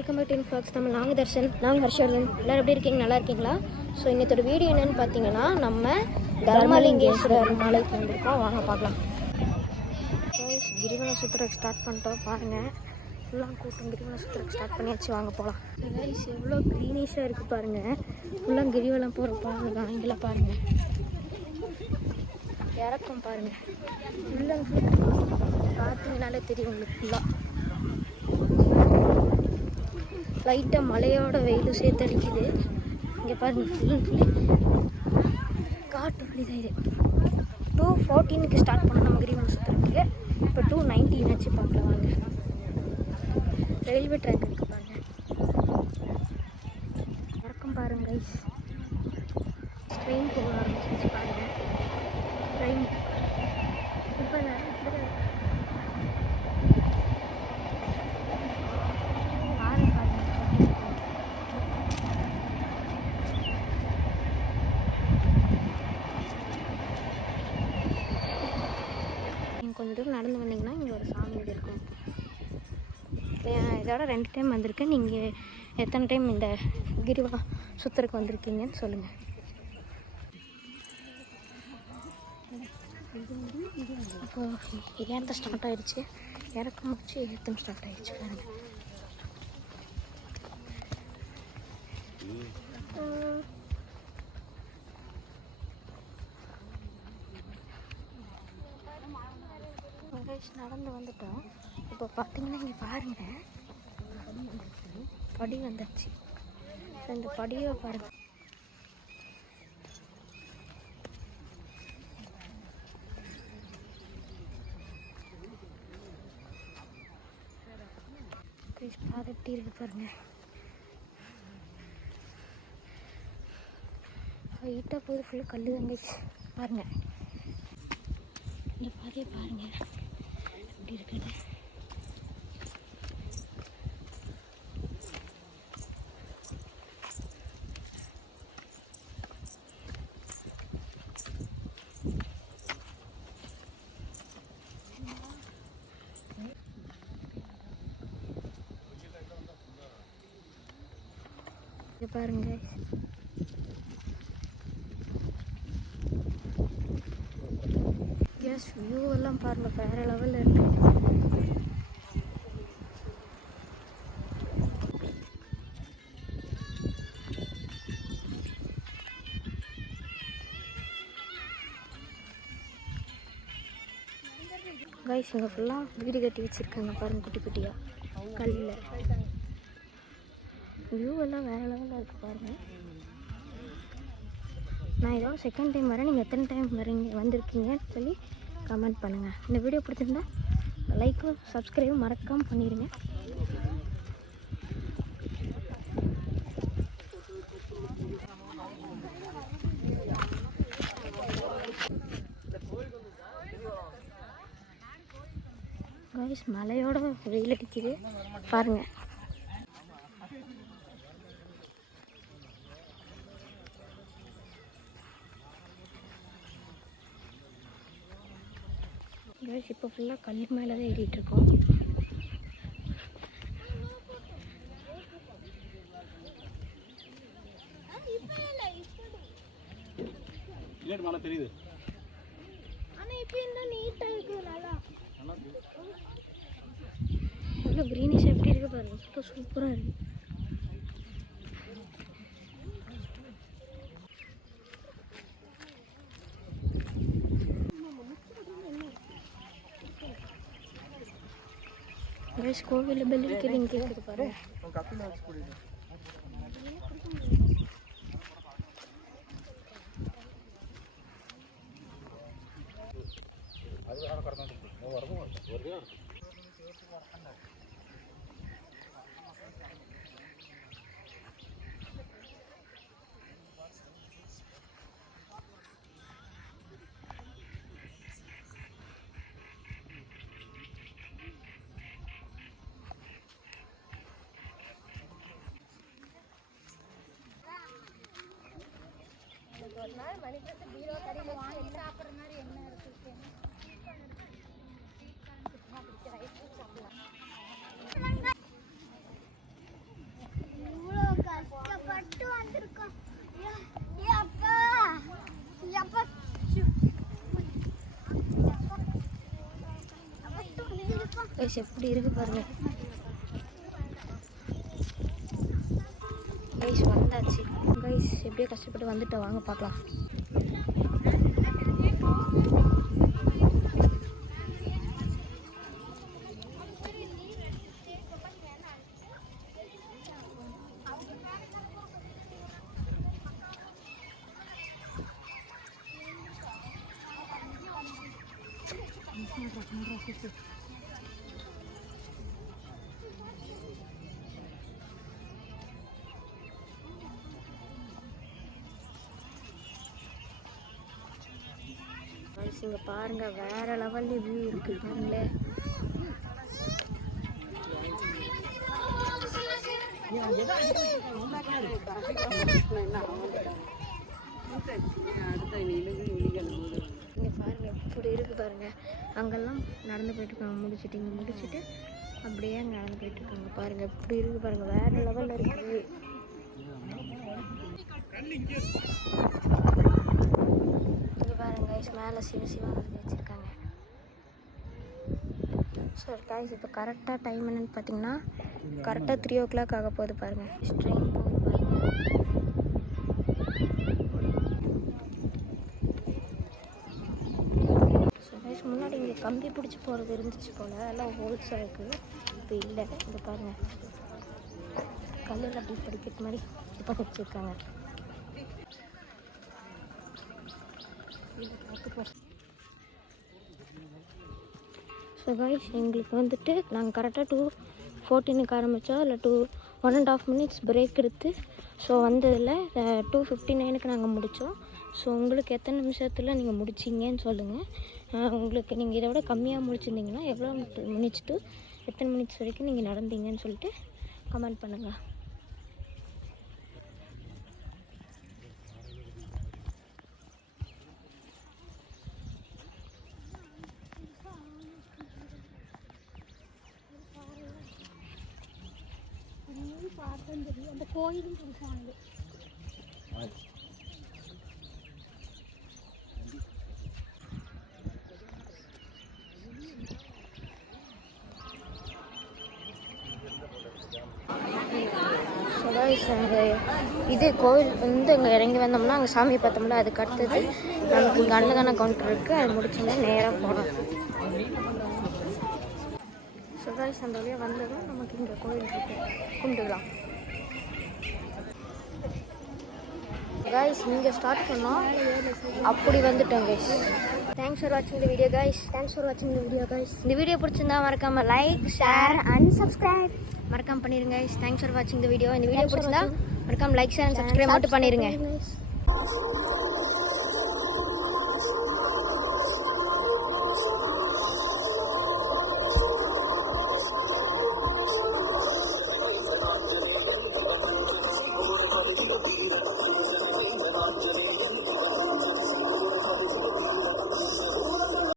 Welcome back to Infox Tamil. நாங்கள் தர்ஷன், நாங்கள் ஹர்ஷவர்தன். எல்லோரும் எப்படி இருக்கீங்க? நல்லா இருக்கீங்களா? ஸோ இன்னத்தோட வீடியோ என்னென்னு பார்த்தீங்கன்னா, நம்ம தர்மலிங்கேஸ்வரர் மலைக்கு வந்திருக்கோம். வாங்க பார்க்கலாம். கிரிவலம் சுற்றுறதுக்கு ஸ்டார்ட் பண்ணிட்டோம். பாருங்கள், ஃபுல்லாக கூட்டம் கிரிவலம் சுற்றுறதுக்கு ஸ்டார்ட் பண்ணியாச்சு. வாங்க போகலாம். கைஸ், எவ்வளோ க்ரீனிஷாக இருக்குது பாருங்கள். ஃபுல்லாக கிரிவலம் போகிற பாருங்க தான். இங்கே பாருங்கள், இறக்கம் பாருங்கள். ஃபுல்லாக பார்த்தீங்கனாலே தெரியும் உங்களுக்கு. ஃபுல்லாக லைட்டாக மழையோட வெயிலும் சேர்த்து அடிக்குது. இங்கே பாருங்கள், ஃபுல்லி காட்டு வழி தான் இது. 2:14 ஸ்டார்ட் பண்ணோம் நம்ம கிரிவலம் சுற்றுறதுக்கு. இப்போ 2:19 ஆச்சு. பார்க்கலாம் வாங்க. ரயில்வே ட்ராக் இருக்குது பாருங்கள். இறக்கம் பாருங்கள் கைஸ். ட்ரெயின் போக ஆரம்பிச்சிச்சு பாருங்கள். ட்ரெயின் இப்போ கொஞ்சம் தூரம் நடந்து வந்தீங்கன்னா இங்கே ஒரு சாமி இது இருக்கும். இதோட 2 டைம் வந்திருக்கேன். நீங்கள் எத்தனை டைம் இந்த கிரிவலம் சுற்றுறதுக்கு வந்திருக்கீங்கன்னு சொல்லுங்கள். இப்போது ஏற்றம் ஸ்டார்ட் ஆகிடுச்சு. இறக்கம் முடிச்சு ஏற்றம் ஸ்டார்ட் ஆகிடுச்சு பாருங்க. நடந்து வந்துட்டோம். இப்போ பார்த்தீங்கன்னா இங்கே பாருங்கள், படி வந்துடுச்சு. இந்த படியை பாருங்கள். பாதை எப்படி இருக்கு பாருங்க. ஹைட்டாக போகுது. ஃபுல்லாக கல் தங்கிச்சு பாருங்க. இந்த பாதையை பாருங்க எப்படி இருக்குது. பாருங்க, கேஸ் வியூ எல்லாம் பாருங்க, வேற லெவலில் இருக்கு. கைஸ், இங்கே ஃபுல்லாக வீடு கட்டி வச்சுருக்காங்க பாருங்கள், குட்டி குட்டியாக கல்லில். வியூ எல்லாம் வேறு லெவலில் இருக்குது பாருங்கள். நான் இதோட செகண்ட் டைம் வரேன். நீங்கள் எத்தனை டைம் வந்திருக்கீங்கன்னு சொல்லி கமெண்ட் பண்ணுங்கள். இந்த வீடியோ பிடிச்சிருந்தா லைக்கும் சப்ஸ்கிரைபும் மறக்காமல் பண்ணிடுங்க. கைஸ், மலையோட வெயில் அடிக்குது பாருங்கள். கைஸ், இப்போ ஃபுல்லாக கல் மேலே தான் ஏறிட்டுருக்கோம். மழை தெரியுது. நல்லா க்ரீனிஷ் எப்படி இருக்குது பாருங்க. இப்போ சூப்பராக இருக்குது. கைஸ், கோவிலில் பெல் அடிக்கிறீங்க கேட்குது பாருங்க. ஒரு நாள் மணிக்கு பீரோ கடையில் வாங்கி சாப்பிட்ற மாதிரி என்ன இருக்குது. கைஸ் எப்படி இருக்கு பாருங்க கைஸ். வந்தாச்சு கைஸ், எப்படியோ கஷ்டப்பட்டு வந்துட்டோம். வாங்க பார்க்கலாம். இங்க பாருங்க, வேற லெவல்ல வியூ இருக்கு பாருங்களேன். இங்க பாருங்க எப்படி இருக்கு பாருங்க. அங்கெல்லாம் நடந்து போயிட்டு இருக்காங்க, முடிச்சுட்டு அப்படியே அங்கே நடந்து போயிட்டு இருக்காங்க. பாருங்க எப்படி இருக்கு பாருங்க, வேற லெவல்ல இருக்கு. இங்கே பாருங்க கைஸ், மேலே சிவா வச்சுருக்காங்க. ஸோ கைஸ், இப்போ கரெக்டாக டைம் என்னன்னு பார்த்தீங்கன்னா கரெக்டாக 3 o'clock ஆக போகுது பாருங்கள். ட்ரெயின் போகுது பாருங்க. ஸோ கைஸ், முன்னாடி இங்கே கம்பி பிடிச்சி போகிறது இருந்துச்சு போல், எல்லாம் ஹோல்ஸாக இருக்குது. இப்போ இல்லை, இங்கே பாருங்கள் கல்லில் அப்படி படிக்கட்டு மாதிரி இப்போ வச்சுருக்காங்க. ஸோ கைஸ், எங்களுக்கு வந்துட்டு நாங்கள் கரெக்டாக 2:14 ஆரம்பித்தோம், இல்லை 1.5 minutes பிரேக் எடுத்து ஸோ வந்ததில் 2:59 நாங்கள் முடித்தோம். ஸோ உங்களுக்கு எத்தனை நிமிஷத்தில் நீங்கள் முடிச்சிங்கன்னு சொல்லுங்கள். உங்களுக்கு நீங்கள் இதை விட கம்மியாக முடிச்சிருந்தீங்கன்னா எவ்வளோ மினிட்ஸ் டு எத்தனை மினிட்ஸ் வரைக்கும் நீங்கள் நடந்தீங்கன்னு சொல்லிட்டு கமெண்ட் பண்ணுங்கள். அந்த கோயிலும் புதுசானது. இது கோவில் வந்து அங்கே இறங்கி வந்தோம்னா அங்கே சாமி பார்த்தோம்னா அதுக்கு அடுத்தது நமக்கு இங்கே அன்னதான கவுண்டர் இருக்குது. அது முடிச்சோம்னா நேராக போனோம். ஸோ கைஸ், அந்த வழியாக வந்ததும் நமக்கு இங்கே கோவில் இருக்குது, கும்பிட்டுக்கலாம். கைஸ், இங்கே ஸ்டார்ட் பண்ணோம், அப்படி வந்துட்டோம் கைஸ். தேங்க்ஸ் ஃபார் வாட்சிங் த வீடியோ கைஸ். இந்த வீடியோ பிடிச்சிருந்தா மறக்காம லைக், ஷேர் அண்ட் சப்ஸ்கிரைப் மறக்காம பண்ணிடுங்க கைஸ். தேங்க்ஸ் ஃபார் வாட்சிங் த வீடியோ. இந்த வீடியோ பிடிச்சிருந்தா மறக்காம லைக், ஷேர் அண்ட் சப்ஸ்கிரைப் மட்டும் பண்ணிடுங்க.